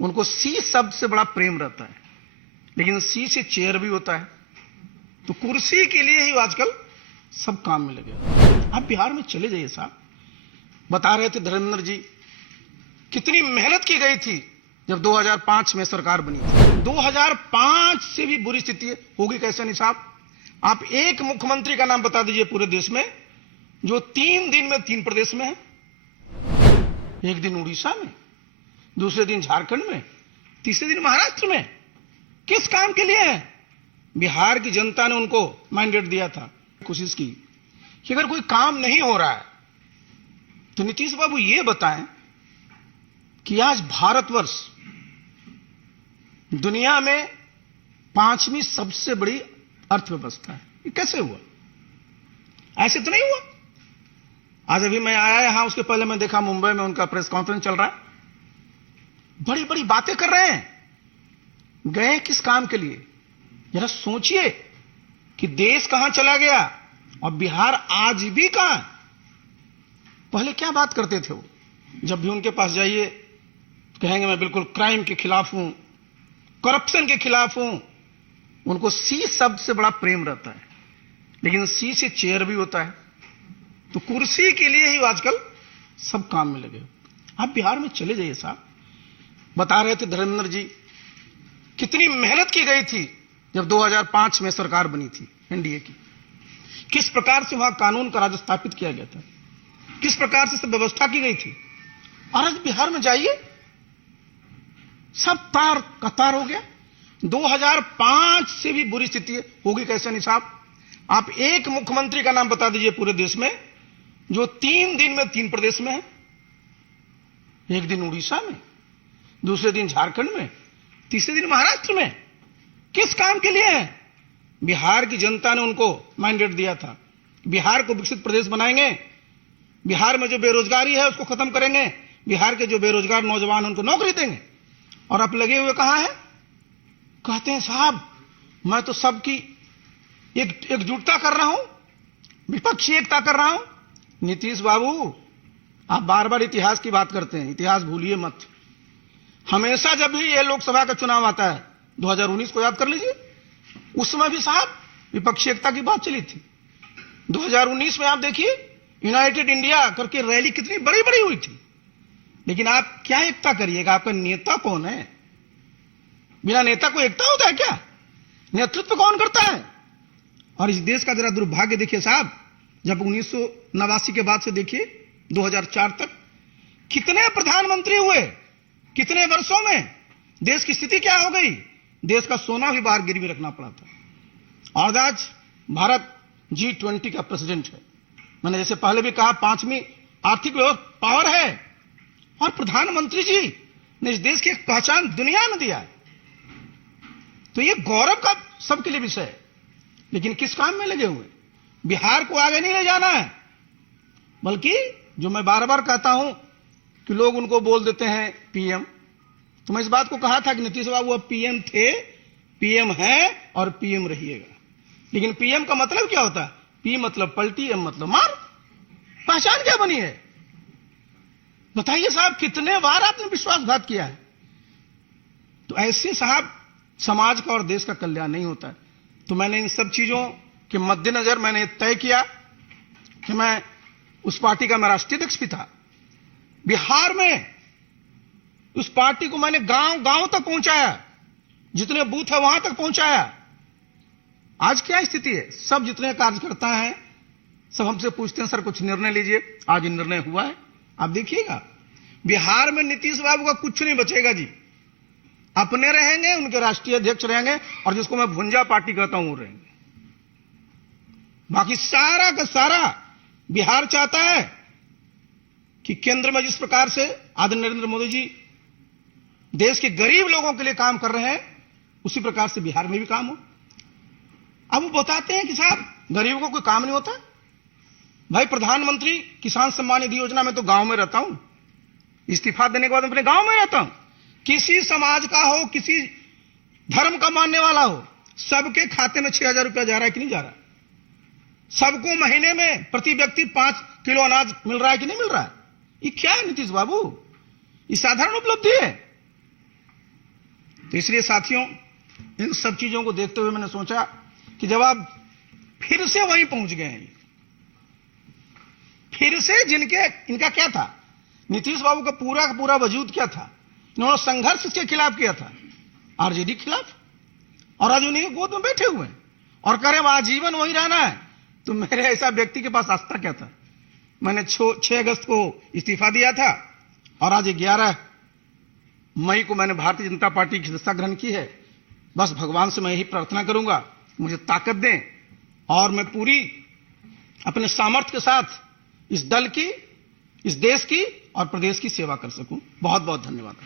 उनको सी शब्द से बड़ा प्रेम रहता है, लेकिन सी से चेयर भी होता है। तो कुर्सी के लिए ही आजकल सब काम में लगे। आप बिहार में चले जाइए साहब, बता रहे थे धर्मेंद्र जी कितनी मेहनत की गई थी जब 2005 में सरकार बनी थी। 2005 से भी बुरी स्थिति होगी कैसे नहीं साहब? आप एक मुख्यमंत्री का नाम बता दीजिए पूरे देश में जो 3 दिन में 3 प्रदेश में है। एक दिन उड़ीसा में, दूसरे दिन झारखंड में, तीसरे दिन महाराष्ट्र में। किस काम के लिए है? बिहार की जनता ने उनको मैंडेट दिया था, कोशिश की कि अगर कोई काम नहीं हो रहा है तो नीतीश बाबू ये बताएं कि आज भारतवर्ष दुनिया में 5वीं सबसे बड़ी अर्थव्यवस्था है। ये कैसे हुआ? ऐसे तो नहीं हुआ। आज अभी मैं आया यहां, उसके पहले मैं देखा मुंबई में उनका प्रेस कॉन्फ्रेंस चल रहा है, बड़ी बड़ी बातें कर रहे हैं। गए किस काम के लिए? जरा सोचिए कि देश कहां चला गया और बिहार आज भी कहां। पहले क्या बात करते थे वो? जब भी उनके पास जाइए तो कहेंगे मैं बिल्कुल क्राइम के खिलाफ हूं, करप्शन के खिलाफ हूं। उनको सी शब्द से बड़ा प्रेम रहता है, लेकिन सी से चेयर भी होता है। तो कुर्सी के लिए ही आजकल सब काम में लगे। आप बिहार में चले जाइए साहब, बता रहे थे धर्मेंद्र जी कितनी मेहनत की गई थी जब 2005 में सरकार बनी थी एनडीए की। किस प्रकार से वहां कानून का राज स्थापित किया गया था, किस प्रकार से सब व्यवस्था की गई थी। और आज बिहार में जाइए सब तार कतार हो गया। 2005 से भी बुरी स्थिति होगी कैसे नहीं साहब? आप एक मुख्यमंत्री का नाम बता दीजिए पूरे देश में जो 3 दिन में 3 प्रदेश में है। एक दिन उड़ीसा में, दूसरे दिन झारखंड में, तीसरे दिन महाराष्ट्र में। किस काम के लिए है? बिहार की जनता ने उनको मैंडेट दिया था, बिहार को विकसित प्रदेश बनाएंगे, बिहार में जो बेरोजगारी है उसको खत्म करेंगे, बिहार के जो बेरोजगार नौजवान उनको नौकरी देंगे। और आप लगे हुए कहां हैं? कहते हैं साहब मैं तो सबकी एकजुटता कर रहा हूं, विपक्षी एकता कर रहा हूं। नीतीश बाबू आप बार बार इतिहास की बात करते हैं, इतिहास भूलिए मत। हमेशा जब भी ये लोकसभा का चुनाव आता है, 2019 को याद कर लीजिए, उस समय भी साहब विपक्षी एकता की बात चली थी। 2019 में आप देखिए यूनाइटेड इंडिया करके रैली कितनी बड़ी बड़ी हुई थी। लेकिन आप क्या एकता करिएगा? आपका नेता कौन है? बिना नेता को एकता होता है क्या? नेतृत्व कौन करता है? और इस देश का जरा दुर्भाग्य देखिए साहब, जब 1989 के बाद से देखिए 2004 तक कितने प्रधानमंत्री हुए, कितने वर्षों में देश की स्थिति क्या हो गई। देश का सोना भी बाहर गिरवी रखना पड़ा था। और आज भारत G20 का प्रेसिडेंट है। मैंने जैसे पहले भी कहा 5वीं आर्थिक पावर है और प्रधानमंत्री जी ने इस देश की एक पहचान दुनिया में दिया है। तो ये गौरव का सबके लिए विषय है। लेकिन किस काम में लगे हुए? बिहार को आगे नहीं ले जाना है, बल्कि जो मैं बार बार कहता हूं कि लोग उनको बोल देते हैं पीएम। तो मैं इस बात को कहा था कि नीतीश बाबू अब पीएम थे, पीएम है और पीएम रहिएगा। लेकिन पीएम का मतलब क्या होता है? पी मतलब पलटी, एम मतलब मार। पहचान क्या बनी है? बताइए साहब, कितने बार आपने विश्वासघात किया है? तो ऐसे साहब समाज का और देश का कल्याण नहीं होता है। तो मैंने इन सब चीजों के मद्देनजर मैंने तय किया कि मैं उस पार्टी का मैं राष्ट्रीय अध्यक्ष भी था। बिहार में उस पार्टी को मैंने गांव गांव तक पहुंचाया, जितने बूथ है वहां तक पहुंचाया। आज क्या स्थिति है? सब जितने कार्यकर्ता हैं सब हमसे पूछते हैं सर कुछ निर्णय लीजिए। आज निर्णय हुआ है, आप देखिएगा बिहार में नीतीश बाबू का कुछ नहीं बचेगा जी। अपने रहेंगे, उनके राष्ट्रीय अध्यक्ष रहेंगे और जिसको मैं भुंजा पार्टी कहता हूं वो रहेंगे। बाकी सारा का सारा बिहार चाहता है कि केंद्र में जिस प्रकार से आदरणीय नरेंद्र मोदी जी देश के गरीब लोगों के लिए काम कर रहे हैं, उसी प्रकार से बिहार में भी काम हो। अब वो बताते हैं कि साहब गरीबों को कोई काम नहीं होता। भाई प्रधानमंत्री किसान सम्मान निधि योजना में तो गांव में रहता हूं, इस्तीफा देने के बाद अपने गांव में रहता हूं। किसी समाज का हो, किसी धर्म का मानने वाला हो, सबके खाते में 6,000 रुपया जा रहा है कि नहीं जा रहा है? सबको महीने में प्रति व्यक्ति 5 किलो अनाज मिल रहा है कि नहीं मिल रहा है? ये क्या है नीतीश बाबू? ये साधारण उपलब्धि है। तो इसलिए साथियों, इन सब चीजों को देखते हुए मैंने सोचा कि जब आप फिर से वहीं पहुंच गए हैं, फिर से इनका क्या था, नीतीश बाबू का पूरा वजूद क्या था, इन्होंने संघर्ष के खिलाफ किया था, आरजेडी के खिलाफ, और आज उन्हीं गोद में बैठे हुए हैं और कह रहे हैं आजीवन वहीं रहना है। तो मेरे ऐसा व्यक्ति के पास आस्था क्या था। मैंने 6 अगस्त को इस्तीफा दिया था और आज 11 मई को मैंने भारतीय जनता पार्टी की सदस्यता ग्रहण की है। बस भगवान से मैं यही प्रार्थना करूंगा, मुझे ताकत दें और मैं पूरी अपने सामर्थ्य के साथ इस दल की, इस देश की और प्रदेश की सेवा कर सकूं। बहुत बहुत धन्यवाद।